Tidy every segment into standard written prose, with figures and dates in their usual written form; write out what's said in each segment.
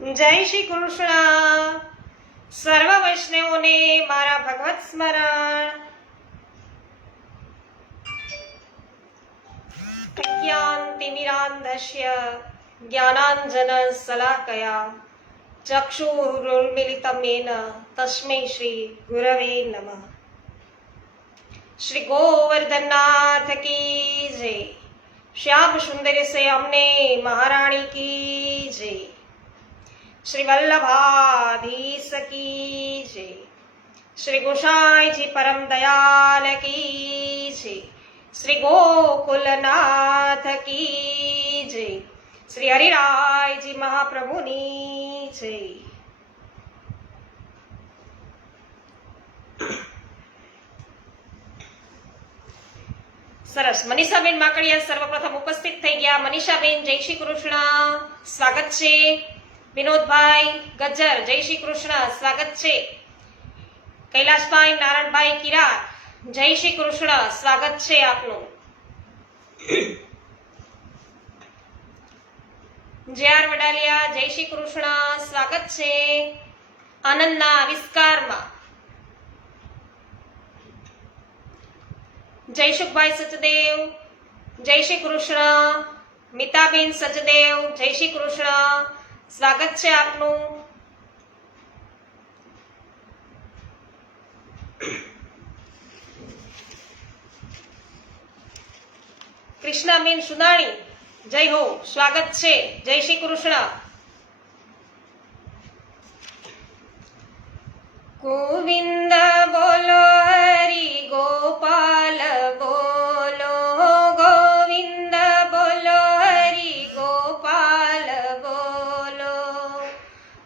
જય શ્રી કૃષ્ણ. સર્વ વૈષ્ણવોને મારા ભગવત સ્મરણ. પ્રજ્ઞાનતિમિરાન્ધસ્ય જ્ઞાનાંજન શલાકયા ચક્ષુરુન્મિલિતં येन તસ્મૈ શ્રી ગુરવે નમઃ. શ્રી ગોવર્ધનનાથ કી જય. શ્યામ સુંદર સે અમને મહારાણી કી જય. શ્રી વલ્લભાધીશ કી જય. શ્રી ગોસાઈજી પરમ દયાલ કી જય. શ્રી ગોકુલનાથ કી જય. શ્રી હરિરાયજી મહાપ્રભુની જય. સરસ. મનીષાબેન માકડિયા સર્વપ્રથમ ઉપસ્થિત થઈ ગયા. મનીષાબેન જય શ્રી કૃષ્ણ, સ્વાગત છે. વિનોદભાઈ ગજ્જર જય શ્રી કૃષ્ણ, સ્વાગત છે. કૈલાશભાઈ નારાયણભાઈ કિરાર જય શ્રી કૃષ્ણ, સ્વાગત છે આપનું. જે.આર. વડાલિયા જય શ્રી કૃષ્ણ, સ્વાગત છે. આનંદના આવિષ્કારમાં જયસુખભાઈ સચદેવ જય શ્રી કૃષ્ણ. મિતાબેન સચદેવ જય શ્રી કૃષ્ણ, સ્વાગત છે આપનું. કૃષ્ણાબેન સુનાણી જય હો, સ્વાગત છે. જય શ્રી કૃષ્ણ. ગોવિંદ બોલો, હરિ ગોપાલ બોલો. ગોવિંદ બોલો, હરિ ગોપાલ બોલો.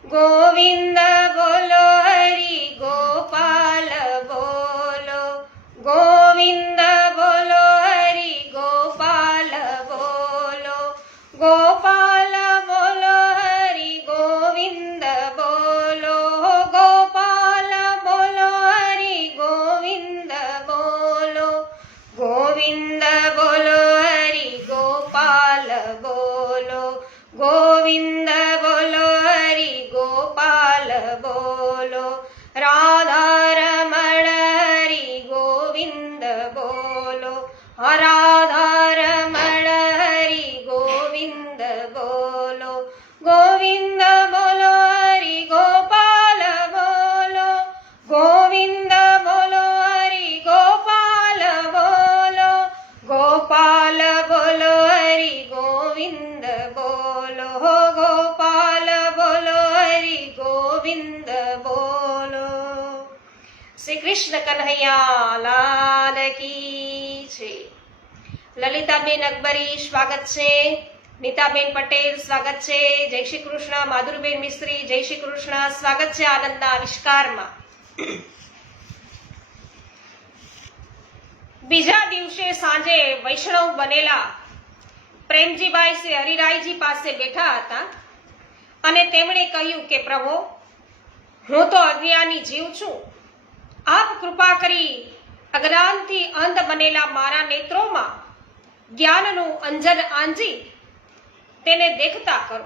ગોવિંદ બોલો, હરિ ગોપાલ બોલો. ગોવિંદ બોલો, હરિ ગોપાલ બોલો. ગોપાલ બોલો, હરિ ગોવિંદ બોલો. ગોપાલ બોલો, હરિ ગોવિંદ બોલો. ગોવિંદ બોલો, હરિ ગોપાલ બોલો. ગોવિંદ બોલો, હરિ ગોપાલ બોલો. રાધા રમણ હરિ ગોવિંદ બોલો. રાધા રમણ હરિ ગોવિંદ બોલો. ગોવિંદ બોલો, હરિ ગોપાલ બોલો. ગોવિંદ બોલો, હરિ ગોપાલ બોલો. ગોપાલ બોલો, હરિ ગોવિંદ બોલો. ગોપાલ બોલો, હરિ ગોવિંદ બોલો. શ્રી કૃષ્ણ કન્હૈયા લાલ કી છે. લલિતાબેન અકબરી સ્વાગત છે. નીતાબેન પટેલ સ્વાગત છે. જય શ્રી કૃષ્ણ. માધુરીબેન મિસ્ત્રી જય શ્રી કૃષ્ણ, સ્વાગત છે આનંદના આવિષ્કારમાં. બીજા દિવસે સાંજે વૈષ્ણવ બનેલા પ્રેમજીભાઈ શ્રી હરિરાયજી પાસે બેઠા હતા અને તેમણે કહ્યું કે પ્રભુ, હું તો અજ્ઞાની જીવ છું. આપ કૃપા કરી અજ્ઞાનથી અંધ બનેલા મારા નેત્રોમાં જ્ઞાનનું અંજન આંજી તેને દેખતા કરો.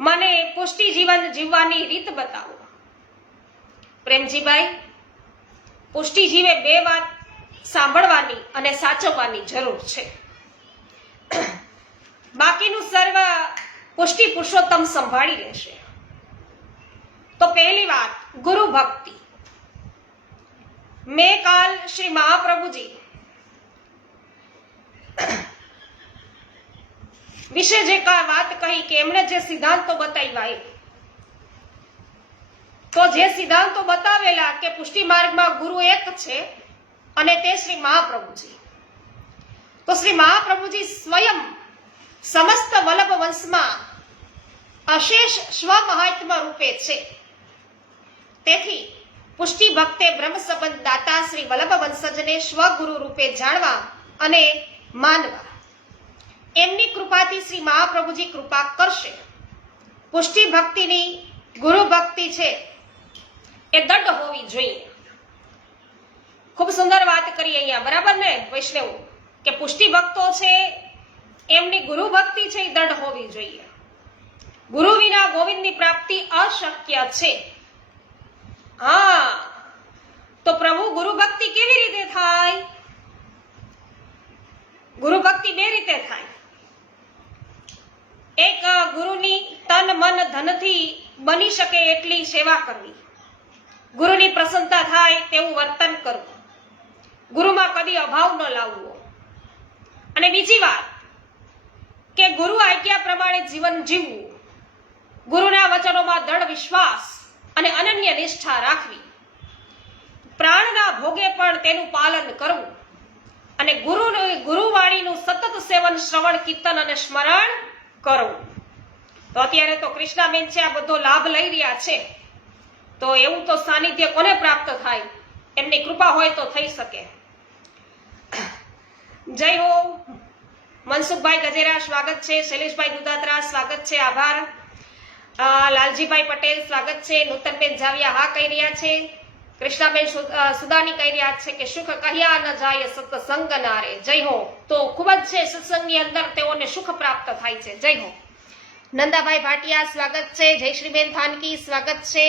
મને પુષ્ટિ જીવન જીવવાની રીત બતાવો. પ્રેમજીભાઈ, પુષ્ટિ જીવે બે વાત સાંભળવાની અને સાચવવાની જરૂર છે. બાકીનું સર્વ પુષ્ટિ પુરુષોત્તમ સંભાળી લેશે. તો પહેલી વાત, ગુરુ ભક્તિ. મેં કાલ શ્રી મહાપ્રભુજી વિશે જે વાત કહી કે એમણે જે સિદ્ધાંતો બતાવ્યા, તો જે સિદ્ધાંતો બતાવેલા કે પુષ્ટિ માર્ગમાં ગુરુ એક છે અને તે શ્રી મહાપ્રભુજી. તો શ્રી મહાપ્રભુજી સ્વયં સમસ્ત વલ્લભ વંશમાં અશેષ સ્વમહાત્મા રૂપે છે. તેથી પુષ્ટિ ભક્તે બ્રહ્મ સંબંધ દાતા શ્રી વલ્લભ વંશજને સ્વગુરુ રૂપે જાણવા અને માનવા. એમની કૃપાથી શ્રી મહાપ્રભુજી કૃપા કરશે. પુષ્ટિ ભક્તિની ગુરુ ભક્તિ છે એ દઢ હોવી જોઈએ. ખૂબ સુંદર વાત કરી અહીંયા, બરાબર ને વૈષ્ણવ, કે પુષ્ટિ ભક્તો છે એમની ગુરુ ભક્તિ છે એ દઢ હોવી જોઈએ. ગુરુ વિના ગોવિંદની પ્રાપ્તિ અશક્ય છે. હા, તો પ્રભુ ગુરુ ભક્તિ કેવી રીતે થાય? ગુરુ ભક્તિ બે રીતે થાય. એક, ગુરુની તન મન ધનથી બની શકે એટલી સેવા કરવી, ગુરુની પ્રસન્નતા થાય તેવું વર્તન કરવું, ગુરુમાં કદી અભાવ ન લાવવો. અને બીજી વાત કે ગુરુ આજ્ઞા પ્રમાણે જીવન જીવવું, ગુરુના વચનોમાં દ્રઢ વિશ્વાસ અને અનન્ય નિષ્ઠા રાખવી, પ્રાણના ભોગે પણ તેનું પાલન કરવું અને ગુરુવાણીનું સતત સેવન, શ્રવણ, કીર્તન અને સ્મરણ કરવું. તો અત્યારે તો કૃષ્ણાબેન છે, આ બધો લાભ લઈ રહ્યા છે. તો એવું તો સાનિધ્ય કોને પ્રાપ્ત થાય? એમની કૃપા હોય તો થઈ શકે. જય હો. મનસુખભાઈ ગજેરા સ્વાગત છે. શૈલેષભાઈ દુધાત્રા સ્વાગત છે, આભાર. લાલજીભાઈ પટેલ સ્વાગત છે. નૂતનબેન જાવિયા હા કહી રહ્યા છે. કૃષ્ણાબેન સુદાની કહી રહ્યા છે કે સુખ કહ્યા ન જાય સત્સંગ નારે. જય હો. તો ખૂબ જ છે, સત્સંગની અંદર તેઓને સુખ પ્રાપ્ત થાય છે. જય હો. નંદાભાઈ ભાટિયા સ્વાગત છે. જયશ્રીબેન થાનકી સ્વાગત છે.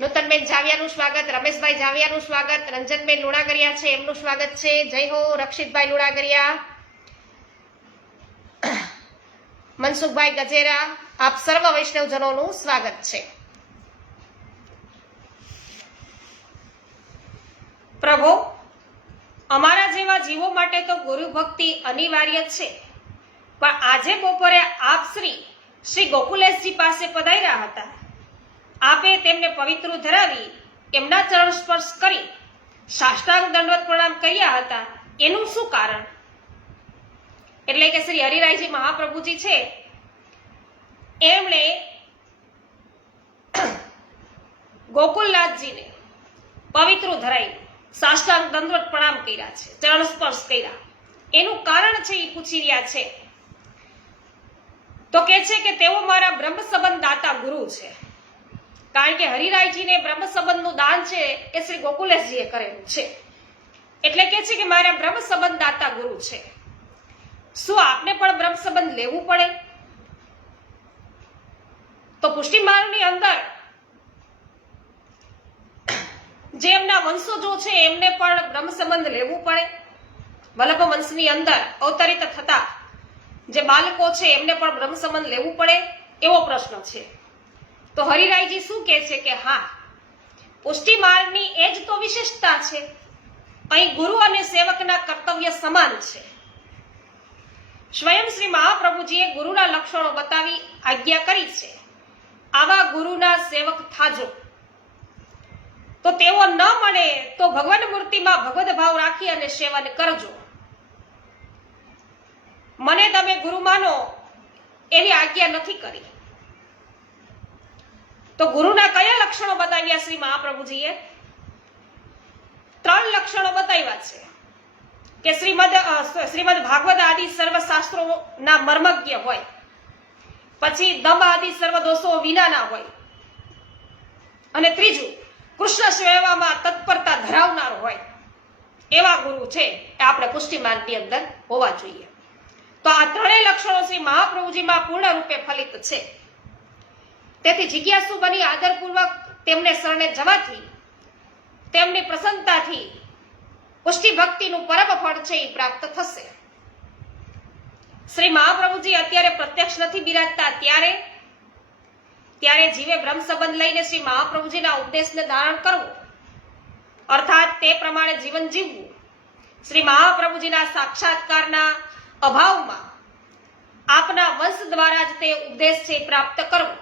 નૂતનબેન જાવિયાનું સ્વાગત, રમેશભાઈ જાવિયાનું સ્વાગત, રંજનબેન લુણાગરિયા છે એમનું સ્વાગત છે. જય હો. રક્ષિતભાઈ લુણાગરિયા, મનસુખભાઈ ગજેરા, આપ સર્વ વૈષ્ણવજનોનું સ્વાગત છે. પ્રભુ, અમારા જેવા જીવો માટે તો ગુરુ ભક્તિ અનિવાર્ય છે, પણ આજે બપોરે આપ શ્રી ગોકુલેશજી પાસે પધાર્યા હતા. આપે તેમને પવિત્ર ધરાવી એમના ચરણ સ્પર્શ કરી સાષ્ટાંગ દંડવત પ્રણામ કર્યા હતા. એનું શું કારણ? એટલે કે શ્રી હરિરાયજી મહાપ્રભુજી છે, એમણે ગોકુલનાથજીને પવિત્ર ધરાવી સાષ્ટાંગ દંડવત પ્રણામ કર્યા છે, ચરણ સ્પર્શ કર્યા. એનું કારણ છે એ પૂછી રહ્યા છે. તો કે છે કે તેઓ મારા બ્રહ્મ સંબંધ દાતા ગુરુ છે. કારણ કે હરિરાયજીને બ્રહ્મ સંબંધનું દાન છે એ શ્રી ગોકુલેશજીએ કરેલું છે. એટલે કે છે કે મારા બ્રહ્મ સંબંધ દાતા ગુરુ છે. શું આપને પણ બ્રહ્મ સંબંધ લેવું પડે? તો પુષ્ટિ માર્ગની અંદર જે એમના વંશજો છે એમને પણ બ્રહ્મ સંબંધ લેવું પડે. વલ્લભ વંશની અંદર અવતરિત થતા જે બાળકો છે એમને પણ બ્રહ્મ સંબંધ લેવું પડે, એવો પ્રશ્ન છે. તો હરિરાયજી શું કહે છે કે હા, પુષ્ટિ માર્ગની એ જ તો વિશેષતા છે. અહીં ગુરુ અને સેવકના કર્તવ્ય સમાન છે. સ્વયં શ્રી મહાપ્રભુજીએ ગુરુના લક્ષણો બતાવી આજ્ઞા કરી છે, આવા ગુરુના સેવક થાજો. તો તેઓ ન મળે તો ભગવાન મૂર્તિમાં ભગવદ ભાવ રાખી અને સેવન કરજો. મને તમે ગુરુ માનો એવી આજ્ઞા નથી કરી. તો ગુરુના કયા લક્ષણો બતાવ્યા શ્રી મહાપ્રભુજીએ? 3 લક્ષણો બતાવ્યા છે કે શ્રીમદ ભાગવત આદિ સર્વ શાસ્ત્રોના મર્મજ્ઞ હોય, પછી દમ આદિ સર્વ દોષો વિનાના હોય, અને ત્રીજું કૃષ્ણ સેવામાં તત્પરતા ધરાવનાર હોય. એવા ગુરુ છે એ આપણે પુષ્ટિ માર્ગની અંદર હોવા જોઈએ. તો આ 3 લક્ષણો શ્રી મહાપ્રભુજીમાં પૂર્ણ રૂપે ફલિત છે. તેથી જિજ્ઞાસુ બની આદરપૂર્વક તેમને શરણે જવાથી, તેમની પ્રસન્નતાથી પુષ્ટિ ભક્તિનું પરમ ફળ છે એ પ્રાપ્ત થશે. શ્રી મહાપ્રભુજી અત્યારે પ્રત્યક્ષ નથી બિરાજતા, ત્યારે જીવે બ્રહ્મ સંબંધ લઈને શ્રી મહાપ્રભુજીના ઉપદેશને ધારણ કરવું, અર્થાત તે પ્રમાણે જીવન જીવવું. શ્રી મહાપ્રભુજીના સાક્ષાત્કારના અભાવમાં આપના વંશ દ્વારા જ તે ઉપદેશ છે પ્રાપ્ત કરવો.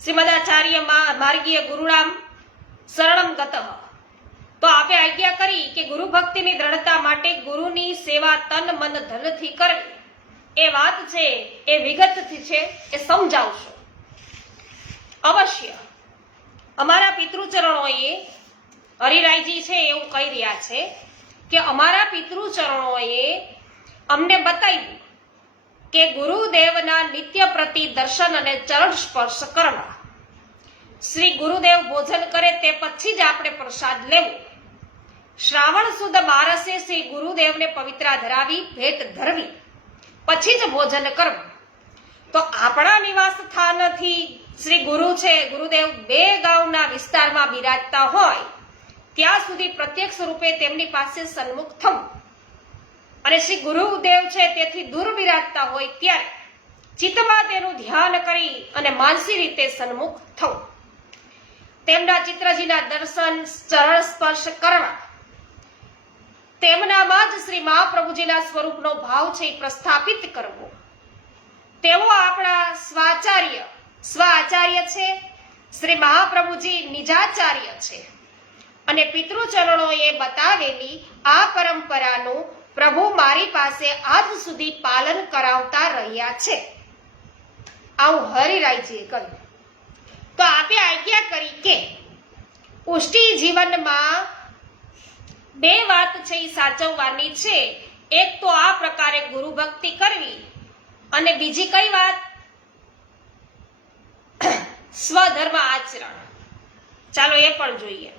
શ્રીમદાચાર્ય માર્ગીય ગુરુરામ શરણમ ગતઃ. તો આપે આજ્ઞા કરી કે ગુરુ ભક્તિની દ્રઢતા માટે ગુરુની સેવા તન મન ધનથી કરવી. એ વાત છે એ વિગતથી છે એ સમજાવશો અવશ્ય. અમારા પિતૃચરણોએ, હરિરાયજી છે એવું કહી રહ્યા છે કે અમારા પિતૃચરણોએ અમને બતાવ્યું કે ગુરુદેવના નિત્ય પ્રતિ દર્શન અને ચરણ સ્પર્શ કરવા. શ્રી ગુરુદેવ ભોજન કરે તે પછી જ આપણે પ્રસાદ લેવું. શ્રાવણ સુદ બારસે શ્રી ગુરુદેવને પવિત્રા ધરાવી ભેટ ધરવી. પછી જ ભોજન કરવું. તો આપણા નિવાસ સ્થાનથી શ્રી ગુરુ છે ગુરુદેવ 2 ગામના વિસ્તારમાં બિરાજતા હોય ત્યાં સુધી પ્રત્યક્ષ રૂપે તેમની પાસે સન્મુખ થવું અને શ્રી ગુરુદેવ છે તેથી દૂર બિરાજતા હોય ત્યારે ચિત્તમાં તેનું ધ્યાન કરી અને માનસી રીતે સન્મુખ થવું. તેમના ચિત્રજીના દર્શન ચરણ સ્પર્શ કરવા તેમનામાં જ શ્રી મહાપ્રભુજીના સ્વરૂપનો ભાવ છે એ પ્રસ્થાપિત કરવો. તેઓ આપણા સ્વ આચાર્ય છે. શ્રી મહાપ્રભુજી નિજાચાર્ય છે અને પિતૃચરણોએ બતાવેલી આ પરંપરાનું પ્રભુ મારી પાસે આજ સુધી પાલન કરાવતા રહ્યા છે. આવું હરિરાયજીએ કહ્યું. તો આપે આજ્ઞા કરી કે પુષ્ટિ જીવનમાં 2 વાત છે એ સાચવવાની છે. એક તો આ પ્રકારે ગુરુ ભક્તિ કરવી અને બીજી કઈ વાત? સ્વધર્મ આચરણ. ચાલો એ પણ જોઈએ.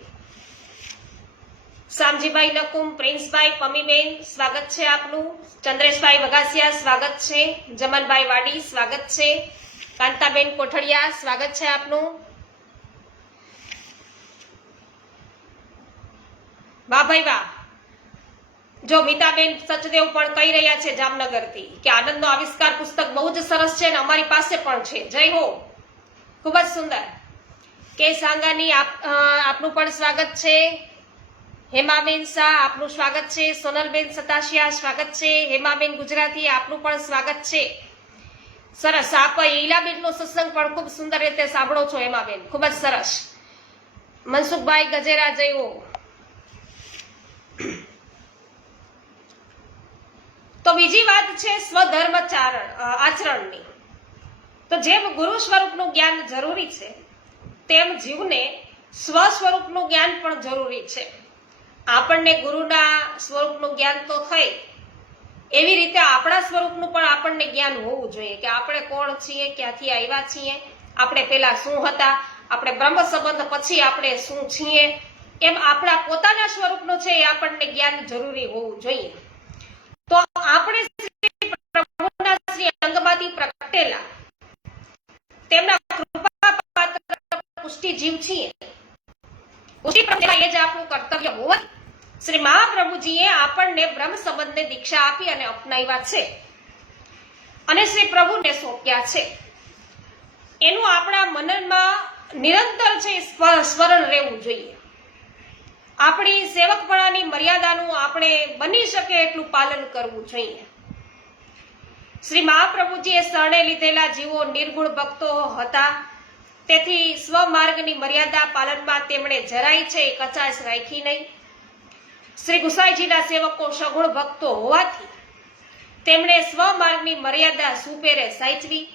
શામજીભાઈ નકુમ, પ્રિન્સભાઈ, પમીબેન સ્વાગત છે આપનું. ચંદ્રેશભાઈ વઘાસિયા સ્વાગત છે. જમનભાઈ વાડી સ્વાગત છે. કાંતાબેન કોઠડિયા સ્વાગત છે આપનું. વાહ ભાઈ વાહ. જો મીતાબેન સચદેવ પણ કહી રહ્યા છે જામનગરથી કે આનંદનો આવિષ્કાર પુસ્તક બહુ જ સરસ છે અને અમારી પાસે પણ છે. જય હો, ખૂબ જ સુંદર. કે સાંગાની આપનું પણ સ્વાગત છે. હેમાબેન શાહ આપનું સ્વાગત છે. સોનલબેન સતાશિયા સ્વાગત છે. હેમાબેન ગુજરાતી આપનું પણ સ્વાગત છે. સરસ. આપ ઈલાબેનનો સત્સંગ પણ ખૂબ સુંદર રીતે સાંભળો છો હેમાબેન, ખૂબ જ સરસ. મનસુખભાઈ ગજેરા જય હો. તો બીજી વાત છે સ્વધર્મ આચરણની. તો જેમ ગુરુ સ્વરૂપનું જ્ઞાન જરૂરી છે તેમ જીવને સ્વ સ્વરૂપનું જ્ઞાન પણ જરૂરી છે. આપણને ગુરુના સ્વરૂપનું જ્ઞાન તો થઈ એવી રીતે આપણા સ્વરૂપનું પણ આપણને જ્ઞાન હોવું જોઈએ કે આપણે કોણ છીએ, ક્યાંથી આવ્યા છીએ, આપણે પેલા શું હતા, આપણે બ્રહ્મ સંબંધ પછી આપણે શું છીએ, એમ આપણા પોતાના સ્વરૂપનું છે એ આપણને જ્ઞાન જરૂરી હોવું જોઈએ. તો આપણે પ્રભુના શ્રી અંગમાંથી પ્રગટેલા તેમના કૃપા પાત્ર પુષ્ટિ જીવ છીએ. પુષ્ટિ પ્રગટેલા એ જ આપણું કર્તવ્ય હોવાથી શ્રી મહાપ્રભુજીએ આપણને બ્રહ્મ સંબંધને દીક્ષા આપી અને અપનાવ્યા છે અને શ્રી પ્રભુને સોંપ્યા છે. એનું આપણા મનનમાં નિરંતર છે સ્મરણ રહેવું જોઈએ. આપણી સેવકપણાની મર્યાદાનું આપણે બની શકે એટલું પાલન કરવું જોઈએ. શ્રી મહાપ્રભુજીએ શરણે લીધેલા જીવો નિર્ગુણ ભક્તો હતા, તેથી સ્વમાર્ગની મર્યાદા પાલનમાં તેમણે જરાય છે કચાશ રાખી નહીં. શ્રી ગુસાઈજીના સેવકો સગુણ ભક્તો હોવાથી તેમણે સ્વમાર્ગની મર્યાદા સુપેરે સાચવી,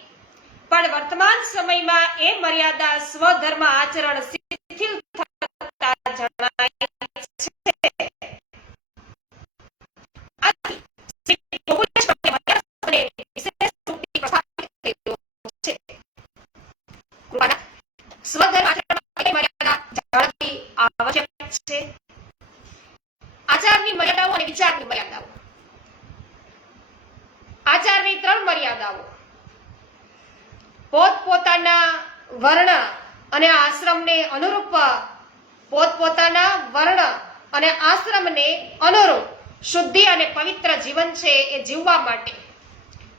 પણ વર્તમાન સમયમાં એ મર્યાદા સ્વધર્મ આચરણ શિથિલ થતા જણાય છે. સ્વધર્મ આચરણમાં મર્યાદા જાળવવી આવશ્યક છે. આચારની મર્યાદાઓ અને વિચારની મર્યાદાઓ. આચારની 3 મર્યાદાઓ. પોતપોતાના વર્ણ અને આશ્રમને અનુરૂપ પોતપોતાના વર્ણ અને આશ્રમને અનુરૂપ શુદ્ધિ અને પવિત્ર જીવન છે એ જીવવા માટે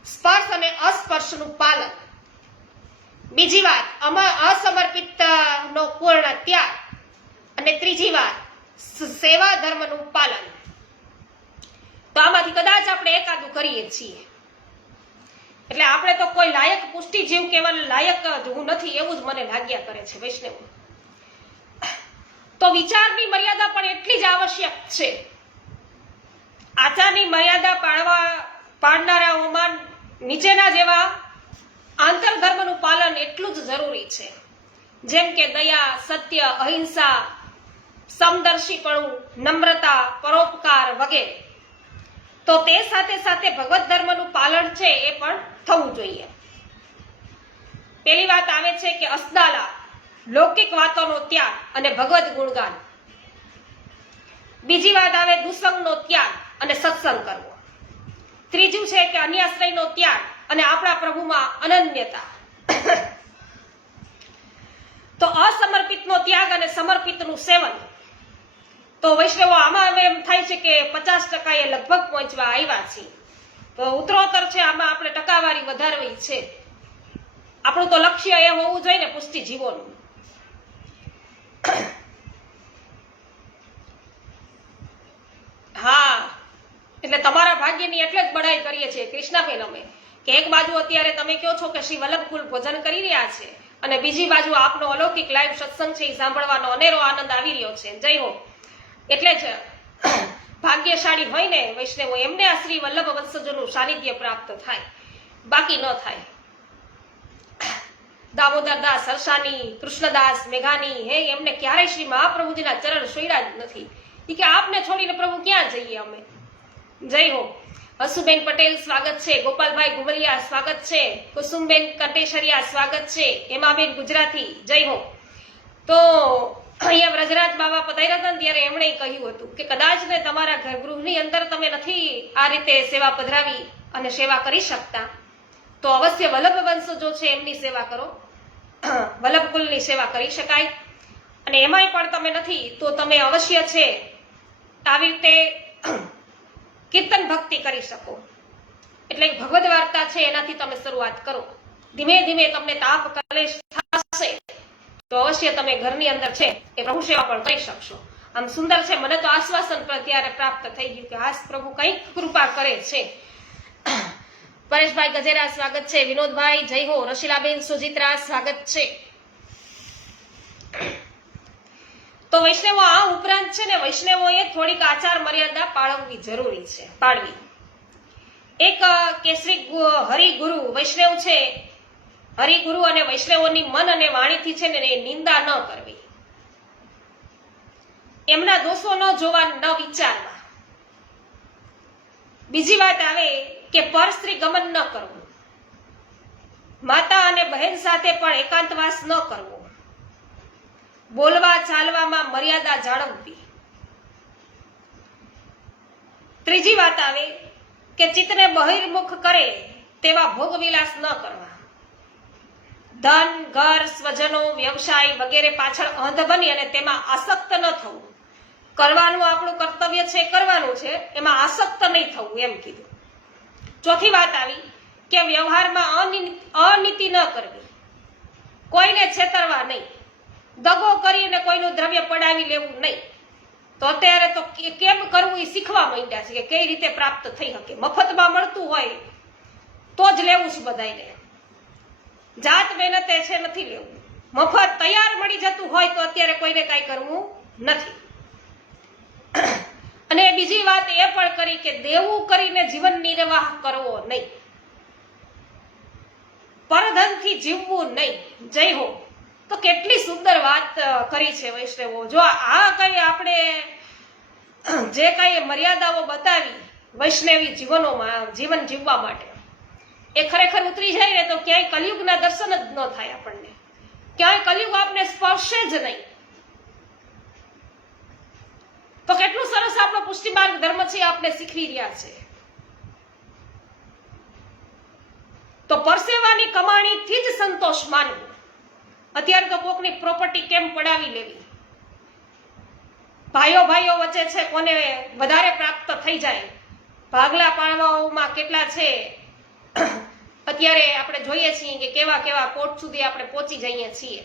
સ્પર્શ અને અસ્પર્શનું પાલન. બીજી વાત અસમર્પિત નો પૂર્ણ ત્યાગ અને ત્રીજી વાત સેવા ધર્મનું પાલન. તો આમાંથી કદાચ આપણે એકાદું કરીએ છીએ એટલે આપણે તો કોઈ લાયક પુષ્ટિ જીવ કહેવા લાયક જ હું નથી એવું જ મને લાગ્યા કરે છે વૈષ્ણવ. તો વિચારની મર્યાદા પણ એટલી જ આવશ્યક છે. આચારની મર્યાદા પાડનારાઓમાં નીચેના જેવા આંતરધર્મનું પાલન એટલું જ જરૂરી છે, જેમ કે દયા, સત્ય, અહિંસા, સમદર્શીપણું, નમ્રતા, પરોપકાર વગેરે. તો તે સાથે સાથે ભગવત ધર્મનું પાલન છે એ પણ થવું જોઈએ. પેલી વાત આવે છે કે અસદાલા, લૌકિક વાતોનો ત્યાગ અને ભગવત ગુણગાન. બીજી વાત આવે દુસંગનો ત્યાગ અને સત્સંગ કરવો. ત્રીજું છે કે અન્યાશ્રયનો ત્યાગ અને આપણા પ્રભુમાં અનન્યતા. તો અસમર્પિતનો ત્યાગ અને સમર્પિતનું સેવન. તો વૈષ્ણવો આમાં હવે એમ થાય છે કે 50% એ લગભગ પહોંચવા આવ્યા છે. તો ઉત્તરોત્તર છે આમાં આપણે ટકાવારી વધારવી છે. આપણું તો લક્ષ્ય એ હોવું જોઈએ ને પુષ્ટિ જીવોનું. હા, એટલે તમારા ભાગ્યની એટલે જ બડાઈ કરીએ છીએ કૃષ્ણાબેન અમે, કે એક બાજુ અત્યારે તમે કહો છો કે શ્રી વલ્લભકુલ ભોજન કરી રહ્યા છે અને બીજી બાજુ આપનો અલૌકિક લાઈવ સત્સંગ છે એ સાંભળવાનો અનેરો આનંદ આવી રહ્યો છે. જય હો. એટલે જ ભાગ્યશાળી હોય ને વૈષ્ણવો એમને આ શ્રી વલ્લભ વંશજોનું સાનિધ્ય પ્રાપ્ત થાય, બાકી ન થાય. દામોદરદાસ સરસાની, કૃષ્ણદાસ મેઘાની, હે એમને ક્યારેય શ્રી મહાપ્રભુજીના ચરણ છોડ્યા જ નથી. એ કે આપને છોડીને પ્રભુ ક્યાં જઈએ અમે. જય હો. હસુબેન પટેલ સ્વાગત છે, ગોપાલભાઈ ગુમલિયા સ્વાગત છે, કુસુમબેન કંટેશરિયા સ્વાગત છે, હેમાબેન ગુજરાતી જય હો. તો અહીંયા વ્રજરાજ બાબા પધાર્યા હતા ત્યારે એમણે કહ્યું હતું કે કદાચ ને તમારા ગૃહની અંદર તમે નથી આ રીતે સેવા પધરાવી અને સેવા કરી શકતા તો અવશ્ય વલ્લભ વંશજો છે એમની સેવા કરો. વલ્લભકુલની સેવા કરી શકાય. અને એમાંય પણ તમે નથી તો તમે અવશ્ય છે આવી રીતે કીર્તન ભક્તિ કરી શકો. એટલે ભગવદ વાર્તા છે એનાથી તમે શરૂઆત કરો. ધીમે ધીમે તમને તાપ કલેશ થશે તો અવશ્ય તમે ઘરની અંદર છે એ પ્રભુ સેવા પણ કરી શકશો. આમ સુંદર છે. મને તો આશ્વાસન પર ત્યારે પ્રાપ્ત થઈ ગયું કે આ પ્રભુ કંઈક કૃપા કરે છે. પરેશભાઈ ગજેરા સ્વાગત છે, વિનોદભાઈ જય હો, રશીલાબેન સુજિત્રા સ્વાગત છે. તો વૈષ્ણવો આ ઉપરાંત છે ને વૈષ્ણવોએ થોડીક આચાર મર્યાદા પાળવવી જરૂરી છે, પાડવી. એક કે શ્રી હરિગુરુ વૈષ્ણવ છે, હરિગુરુ અને વૈષ્ણવોની મન અને વાણીથી છે ને નિંદા ન કરવી, એમના દોષો ન જોવા, ન વિચારવા. બીજી વાત આવે કે પરસ્ત્રી ગમન ન કરવું, માતા અને બહેન સાથે પણ એકાંતવાસ ન કરવો, બોલવા ચાલવામાં મર્યાદા જાળવવી. ત્રીજી વાત આવે કે ચિત્તને બહિર્મુખ કરે તેવા ભોગવિલાસ ન કરવા. ધન, ઘર, સ્વજનો, વ્યવસાય વગેરે પાછળ અંધ બની અને તેમાં આસક્ત ન થવું. કરવાનું આપણું કર્તવ્ય છે, કરવાનું છે, એમાં આસક્ત નહીં થવું એમ કીધું. ચોથી વાત આવી કે વ્યવહારમાં અનીતિ ન કરવી, કોઈને છેતરવા નહીં, દગો કરીને કોઈનું દ્રવ્ય પડાવી લેવું નહીં. તો અત્યારે તો કેમ કરવું એ શીખવા માંડ્યા છે કે કઈ રીતે પ્રાપ્ત થઈ શકે. મફતમાં મળતું હોય તો જ લેવું છે બધાને, જાત મહેનતે છે નથી લેવું. મફત તૈયાર મળી જતું હોય તો અત્યારે કોઈને કાંઈ કરવું નથી. અને બીજી વાત એ પણ કરી કે દેવું કરીને જીવન નિર્વાહ કરવો નહીં, પરધનથી જીવવું નહીં. જય હો. તો કેટલી સુંદર વાત કરી છે વૈષ્ણવો. જો આ કઈ આપણે જે કઈ મર્યાદાઓ બતાવી વૈષ્ણવી જીવન જીવવા માટે એ ખરેખર ઉતરી જાય ને તો ક્યાંય કલયુગના દર્શન જ ન થાય આપણને, ક્યાંય કલયુગ આપને સ્પર્શે જ નહીં. તો કેટલું સરસ આપણો પુષ્ટિ માર્ગ ધર્મ છે આપણે શીખવી રહ્યા છે. તો પરસેવાની કમાણીથી જ સંતોષ માનવો. અત્યારે તો કોકની પ્રોપર્ટી કેમ પડાવી લેવી, ભાઈઓ વચ્ચે છે કોને વધારે પ્રાપ્ત થઈ જાય, ભાગલા પાડવામાં કેટલા છે. અત્યારે આપણે જોઈએ છીએ કે કેવા કેવા કોર્ટ સુધી આપણે પહોંચી જઈએ છીએ,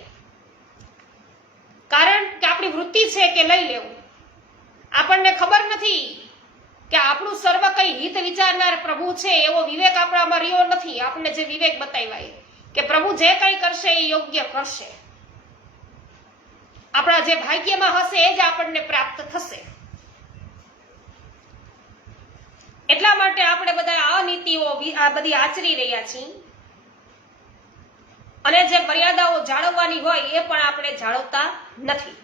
કારણ કે આપણી વૃત્તિ છે કે લઈ લેવું. આપણને ખબર નથી કે આપણું સર્વ કઈ હિત વિચારનાર પ્રભુ છે એવો વિવેક આપણામાં રહ્યો નથી. આપણને જે વિવેક બતાવ્યા કે પ્રભુ જે કંઈ કરશે એ યોગ્ય કરશે, આપણા જે ભાગ્યમાં હશે એ જ આપણને પ્રાપ્ત થશે. એટલા માટે આપણે બધા અનીતિઓ આ બધી આચરી રહ્યા છીએ અને જે મર્યાદાઓ જાળવવાની હોય એ પણ આપણે જાળવતા નથી.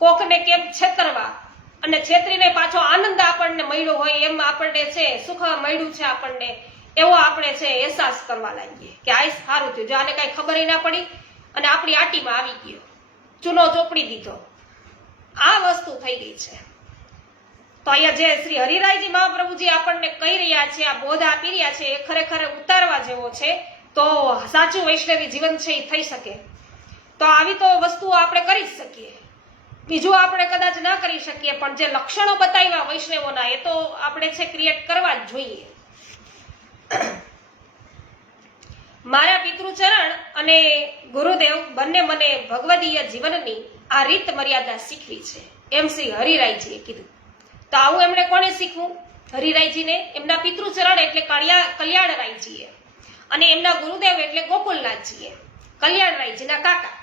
કોકને કેમ છેતરવા અને છેતરીને પાછો આનંદ આપણને મળ્યો હોય એમ આપણને છે સુખ મળ્યું છે આપણને એવો આપણે છે અહેસાસ કરવા લાગીએ કે આ સારું થયું, જો આને કઈ ખબર ના પડી અને આપણી આટીમાં આવી ગયો, ચૂનો ચોપડી દીધો. આ વસ્તુ થઈ ગઈ છે. તો અહીંયા જે શ્રી હરિરાયજી મહાપ્રભુજી આપણને કહી રહ્યા છે, આ બોધ આપી રહ્યા છે, એ ખરેખર ઉતારવા જેવો છે. તો સાચું વૈષ્ણવી જીવન છે એ થઈ શકે. તો આવી તો વસ્તુઓ આપણે કરી જ શકીએ. બીજું આપણે કદાચ ના કરી શકીએ, પણ જે લક્ષણો બતાવ્યા વૈષ્ણવોના એ તો આપણે છે ક્રિએટ કરવા જ જોઈએ. મારા પિતૃચરણ અને ગુરુદેવ બંને મને ભગવદીય જીવનની આ રીત મર્યાદા શીખવી છે, એમ શ્રી હરિરાયજીએ કીધું. તો આવું એમણે કોને શીખવું? હરિરાયજીને. એમના પિતૃચરણ એટલે કલ્યાણરાયજીએ, અને એમના ગુરુદેવ એટલે ગોકુલનાથજીએ, કલ્યાણરાયજીના કાકા.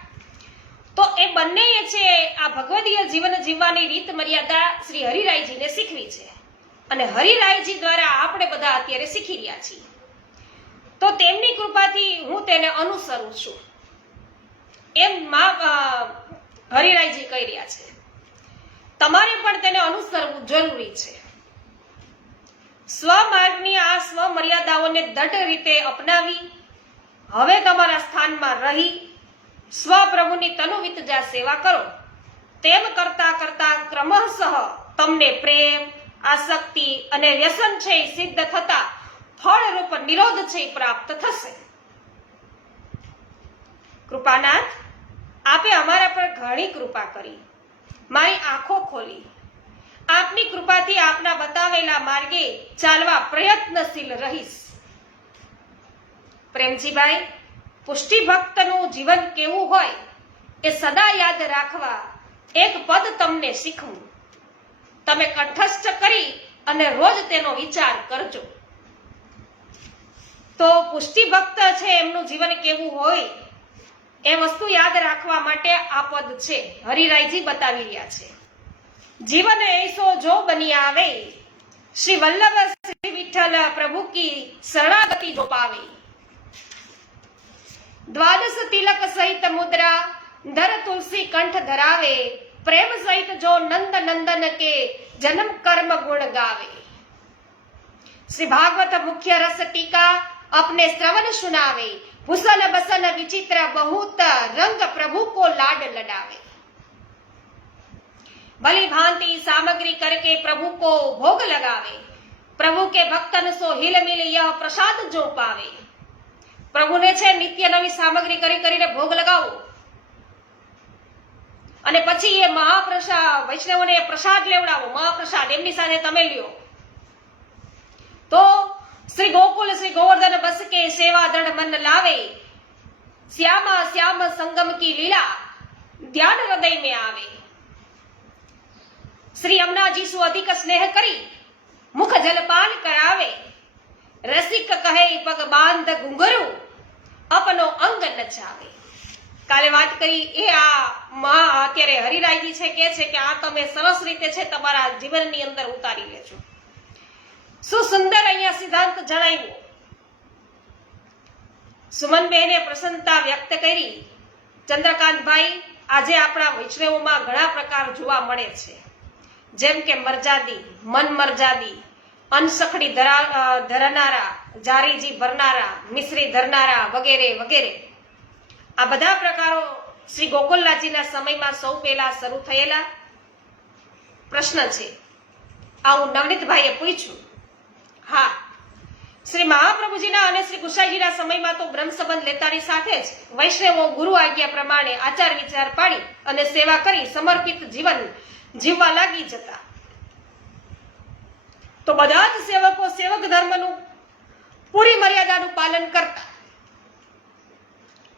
તો એ બંને છે આ ભગવદીય જીવન જીવવાની રીત મર્યાદા શ્રી હરિરાયજીને શીખવી છે, અને હરિરાયજી દ્વારા આપણે બધા અત્યારે શીખી રહ્યા છીએ. તો તેમની કૃપાથી હું તેને અનુસરું છું, એમ હરિરાયજી કહી રહ્યા છે. તમારે પણ તેને અનુસરવું જરૂરી છે. સ્વમાર્ગની આ સ્વમર્યાદાઓને દઢ રીતે અપનાવી હવે તમારા સ્થાનમાં રહી સ્વપ્રભુની તનુવિતજા સેવા કરો. તેમ કરતા કરતા ક્રમશઃ તમને પ્રેમ, આસક્તિ અને વ્યસન છે સિદ્ધ થતા ફળરૂપ નિરોધ છે પ્રાપ્ત થશે. કૃપાનાથ, આપે અમારા પર ઘણી કૃપા કરી, મારી આંખો ખોલી. આપની કૃપાથી આપના બતાવેલા માર્ગે ચાલવા પ્રયત્નશીલ રહીશ. પ્રેમજીભાઈ, પુષ્ટિ ભક્તનું જીવન કેવું હોય એ સદા યાદ રાખવા એક પદ તમને શીખવું. તમે કંઠસ્થ કરી અને રોજ તેનો વિચાર કરજો. તો પુષ્ટિ ભક્ત છે એમનું જીવન કેવું હોય એ વસ્તુ યાદ રાખવા માટે આ પદ છે હરિરાયજી બતાવી રહ્યા છે. જીવન ऐसो जो बनी आवे, श्री वल्लभ श्री विठ्ठल प्रभु की शरणागति जो पावे. द्वादश तिलक सहित मुद्रा धर तुलसी कंठ धरावे, प्रेम सहित जो नंद नंदन के जन्म कर्म गुण गावे. श्री भागवत मुख्य रस टीका अपने श्रवण सुनावे, भूषण बसन विचित्र बहुत रंग प्रभु को लाड लडावे. भली भांति सामग्री करके प्रभु को भोग लगावे, प्रभु के भक्तन सो हिल मिल यह प्रसाद जो पावे. પ્રભુને છે નિત્ય નવી સામગ્રી કરીને ભોગ લગાવો, અને પછી એ મહાપ્રસાદ વૈષ્ણવોને પ્રસાદ લેવડાવો. મહાપ્રસાદ એમની સાથે તમે લ્યો. તો શ્રી ગોકુલ શ્રી ગોવર્ધન બસ કે સેવા દૃઢ મન લાવે, શ્યામા શ્યામ સંગમ કી લીલા ધ્યાન હૃદય में આવે. શ્રી યમુનાજી સુ અધિક સ્નેહ કરી મુખ જલપાન કરાવે, રસિક કહે પગ બાંધ ઘુંઘરું અપનો અંગ નચાવે. કાલે વાત કરી એ આ અત્યારે હરિરાયજી છે કે છે કે આ તમે સરસ રીતે છે તમારા જીવનની અંદર ઉતારી લેજો. શું સુંદર અહીંયા સિદ્ધાંત જણાવ્યો. સુમનબેને પ્રસન્નતા વ્યક્ત કરી. ચંદ્રકાંતભાઈ, આજે આપણા વૈષ્ણવોમાં ઘણા પ્રકાર જોવા મળે છે, જેમ કે મરજાદી, મન મરજાદી, અનસખડી ધરનારા, જારીજી ભરનારા, મિશ્રી ધરનારા વગેરે વગેરે. આ બધા પ્રકારો શ્રી ગોકુલનાથજીના સમયમાં સૌ પહેલા શરૂ થયેલા. પ્રશ્ન છે, આવું નવનીતભાઈએ પૂછ્યું. હા, શ્રી મહાપ્રભુજીના અને શ્રી ગુસાઈજીના સમયમાં તો બ્રહ્મ સંબંધ લેતાની સાથે જ વૈષ્ણવો ગુરુ આજ્ઞા પ્રમાણે આચાર વિચાર પાડી અને સેવા કરી સમર્પિત જીવન જીવવા લાગી જતા. તો બધા જ સેવકો સેવક ધર્મનું પૂરી મર્યાદાનું પાલન કરતા.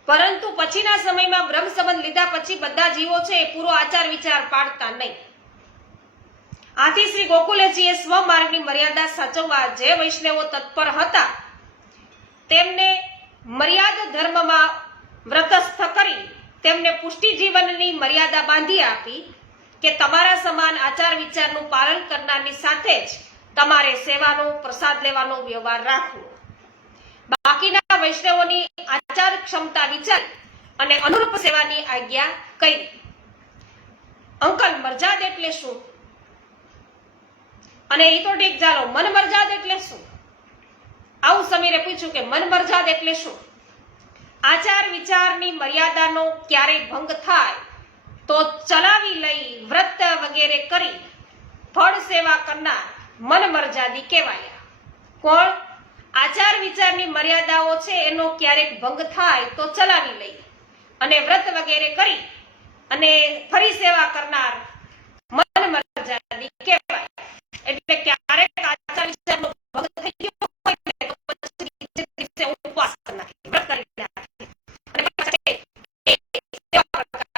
પરંતુ પછીના સમયમાં બ્રહ્મ સંબંધ લીધા પછી બધા જીવો છે એ પૂરો આચાર વિચાર પાડતા નહીં. આથી શ્રી ગોકુલજીએ સ્વમાર્ગની મર્યાદા સાચવવા જે વૈષ્ણવો તત્પર હતા તેમને મર્યાદ ધર્મમાં વ્રતસ્થ કરી તેમને પુષ્ટિ જીવનની મર્યાદા બાંધી આપી કે તમારા સમાન આચાર વિચારનું પાલન કરનારની સાથે જ તમારે સેવાનો, પ્રસાદ લેવાનો વ્યવહાર રાખવો. બાકીના વૈષ્ણવોની આચાર ક્ષમતા વિચારી અને અનુરૂપ સેવાની આજ્ઞા કરી. અંકલ, મરજાદ એટલે શું? અને એ તો ઠીક, ચાલો, મન મરજાદ એટલે શું? આવું સમીરે પૂછ્યું કે મન મરજાદ એટલે શું? આચાર વિચારની મર્યાદાનો ક્યારેય ભંગ થાય તો ચલાવી લઈ વ્રત વગેરે કરી ફળ સેવા કરનાર મન મરજાદી કહેવાયા. કોણ? આચાર વિચારની મર્યાદાઓ છે એનો ક્યારેક ભંગ થાય તો ચલાવી લઈ અને વ્રત વગેરે કરી અને ફરી સેવા કરનાર મન મરજાદી કહેવાય. એટલે ક્યારેક આચાર વિચારનો ભંગ થઈ ગયો હોય ને તો પછી બીજે દિવસે ઉપવાસ કરી નાખે, વ્રત કરી નાખે અને પછી સેવા કરતા.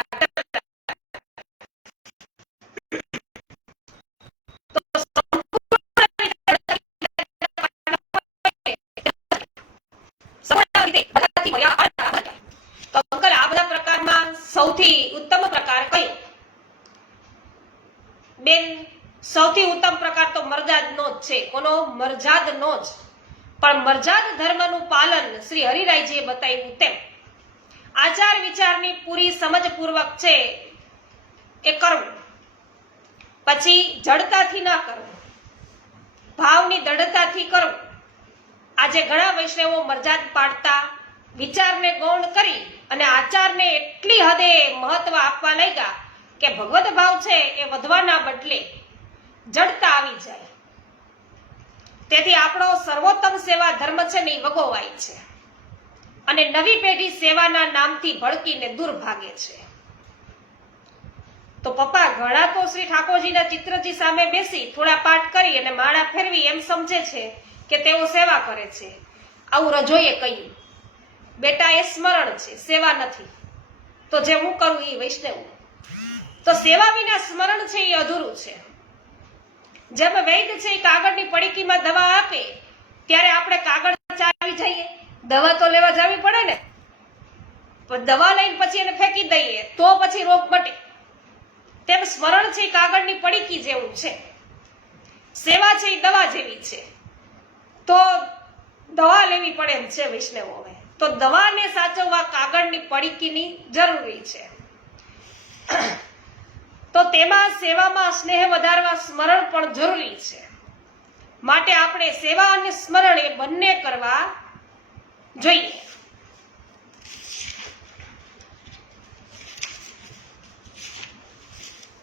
તો અંકલ આ બધા પ્રકારમાં સૌથી ઉત્તમ પ્રકાર કયો? બેન, સૌથી ઉત્તમ પ્રકાર તો મરજાદનો જ છે. કોનો? મરજાદનો જ. પણ મરજાદ ધર્મનું પાલન શ્રી હરિરાયજીએ બતાવ્યું તેમ આચાર વિચારની પૂરી સમજપૂર્વક છે એ કરવું. પછી જડતાથી ના કરવું, ભાવની દૃઢતાથી કરવું. આજે ઘણા વૈષ્ણવો મરજાદ પાડતા વિચારને ગૌણ કરી અને આચારને એટલી હદે મહત્વ આપવા લાગ્યા કે ભગવત ભાવ છે એ વધવાના બદલે જડતા આવી જાય. તેથી આપણો સર્વોત્તમ સેવા ધર્મ છે ને એ વગોવાય છે અને નવી પેઢી સેવાના નામથી ભડકીને દૂર ભાગે છે. તો પપ્પા ઘણા તો શ્રી ઠાકોરજીના ચિત્રજી સામે બેસી થોડા પાઠ કરી અને માળા ફેરવી એમ સમજે છે કે તેઓ સેવા કરે છે. આવું રજોઈએ કહ્યું, બેટા એ સ્મરણ છે, સેવા નથી. તો જે હું કરું એ વૈષ્ણવ. તો સેવા વિના સ્મરણ છે એ અધૂરું છે. જેમ વૈદ છે એ કાગળની પડીકીમાં દવા આપે ત્યારે આપણે કાગળ ચાવી જઈએ, દવા તો લેવા જવી પડે ને. પણ દવા લઈને પછી એને ફેંકી દઈએ તો પછી રોગ મટે. તેમ સ્મરણ છે એ કાગળની પડીકી જેવું છે. સેવા છે એ દવા જેવી છે. તો દવા લેવી પડે એમ છે વૈષ્ણવોએ. તો દવાને સાચવવા કાગળની પડીકીની જરૂરી છે. તો તેમાં સેવામાં સ્નેહ વધારવા સ્મરણ પણ જરૂરી છે. માટે આપણે સેવા અને સ્મરણ એ બંને કરવા જોઈએ.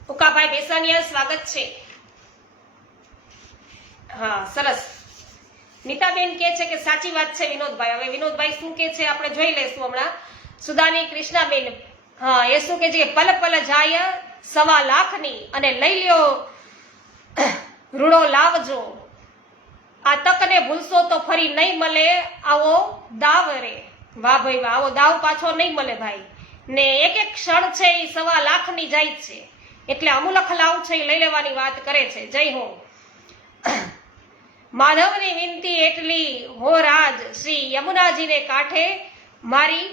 ઉકાભાઈ બેસાનિયા સ્વાગત છે. હા, સરસ. નીતાબેન કે છે કે સાચી વાત છે વિનોદભાઈ. હવે વિનોદભાઈ શું કે છે આપણે જોઈ લઈશું હમણાં. સુદાની કૃષ્ણાબેન, હા, એ શું કે છે? પલ પલ જાય 1.25 લાખની અને લઈ લ્યો રૂડો લાવજો. આ તકને ભૂલશો તો ફરી નહીં મળે આવો દાવ રે. વાહ ભાઈ વાહ, આવો દાવ પાછો નહીં મળે ભાઈ. ને એક એક ક્ષણ છે એ 1.25 લાખની જાય છે. એટલે અમુલખ લાવ છે એ લઈ લેવાની વાત કરે છે. જય હો. માધવની વિનંતી એટલી હો રાજ, શ્રી યમુનાજીને કાંઠે મારી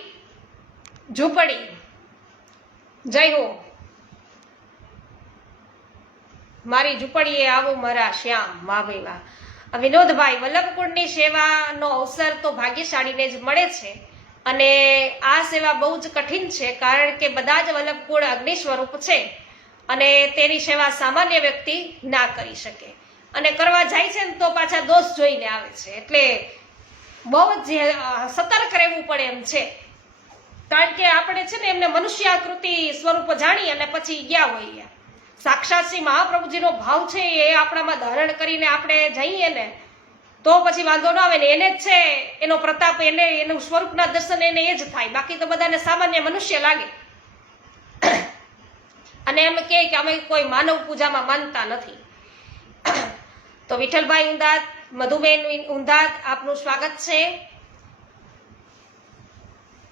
ઝૂંપડી. જય હો. મારી ઝૂંપડીએ આવું મારા શ્યામ. વાહ ભાઈ વાહ. વિનોદભાઈ, વલ્લભકુળની સેવાનો અવસર તો ભાગ્યશાળીને જ મળે છે અને આ સેવા બહુ જ કઠિન છે. કારણ કે બધા જ વલ્લભકુળ અગ્નિ સ્વરૂપ છે અને તેની સેવા સામાન્ય વ્યક્તિ ના કરી શકે. અને કરવા જાય છે ને તો પાછા દોષ જોઈને આવે છે. એટલે બહુ જ સતર્ક રહેવું પડે એમ છે. કારણ કે આપણે છે ને એમને મનુષ્યાકૃતિ સ્વરૂપ જાણી અને પછી ગયા હોઈએ. સાક્ષાત શ્રી મહાપ્રભુજીનો ભાવ છે એ આપણામાં ધારણ કરીને આપણે જઈએ ને તો પછી વાંધો ન આવે ને. એને જ છે એનો પ્રતાપ, એને એનું સ્વરૂપના દર્શન એને એ જ થાય. બાકી તો બધાને સામાન્ય મનુષ્ય લાગે અને એમ કે અમે કોઈ માનવ પૂજામાં માનતા નથી. તો વિઠ્ઠલભાઈ ઊંધાત, મધુબેન ઊંધાત, આપનું સ્વાગત છે.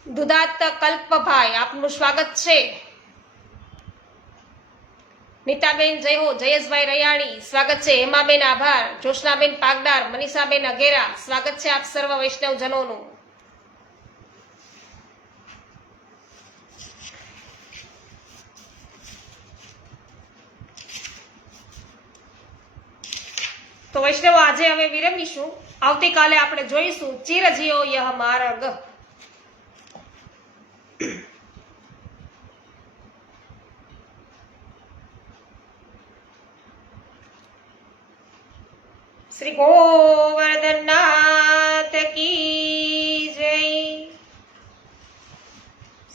દુધાત કલ્પભાઈ, આપનું સ્વાગત છે. નીતાબેન જય હો. જયેશભાઈ રૈયાણી, સ્વાગત છે. હેમાબેન આભાર. જોશનાબેન પાગડાર, મનીષાબેન અઘેરા, સ્વાગત છે આપ સર્વ વૈષ્ણવજનોનું. તો વૈષ્ણવો આજે હવે વિરમીશું. આવતીકાલે આપણે જોઈશું ચિરજીઓ યહ માર્ગ. શ્રી ગોવર્ધનનાથ કી જય.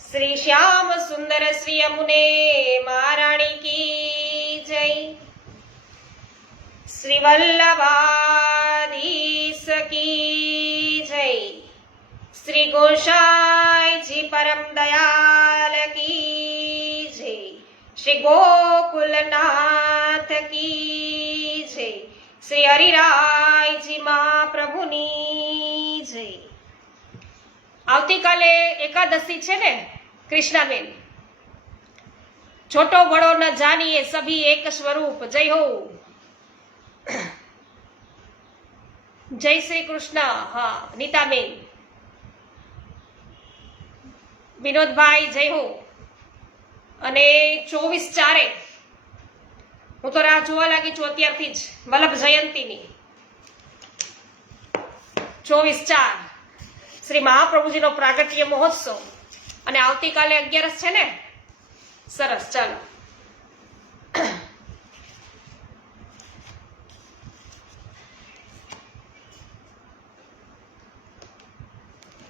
શ્રી શ્યામ સુંદર શ્રી યમુને મહારાણી કી જય. શ્રી વલ્લભાધીશ કી જય. શ્રી ગોસાઈજી પરમ દયાલ કી જય. શ્રી ગોકુલનાથ કી જય. શ્રી હરિરાયજી મહાપ્રભુની જય. આવતીકાલે એકાદશી છે ને કૃષ્ણાબેન. છોટો બડો ન જાનીએ સભી એક સ્વરૂપ. જય હો. જય શ્રી કૃષ્ણ. હા નીતાબેન, વિનોદભાઈ જય હો. અને 24/4 હું તો રાહ જોવા લાગી છું અત્યારથી જ વલ્લભ જયંતીની. 24/4 શ્રી મહાપ્રભુજીનો પ્રાગટ્ય મહોત્સવ અને આવતીકાલે 11 છે ને. સરસ, ચાલો.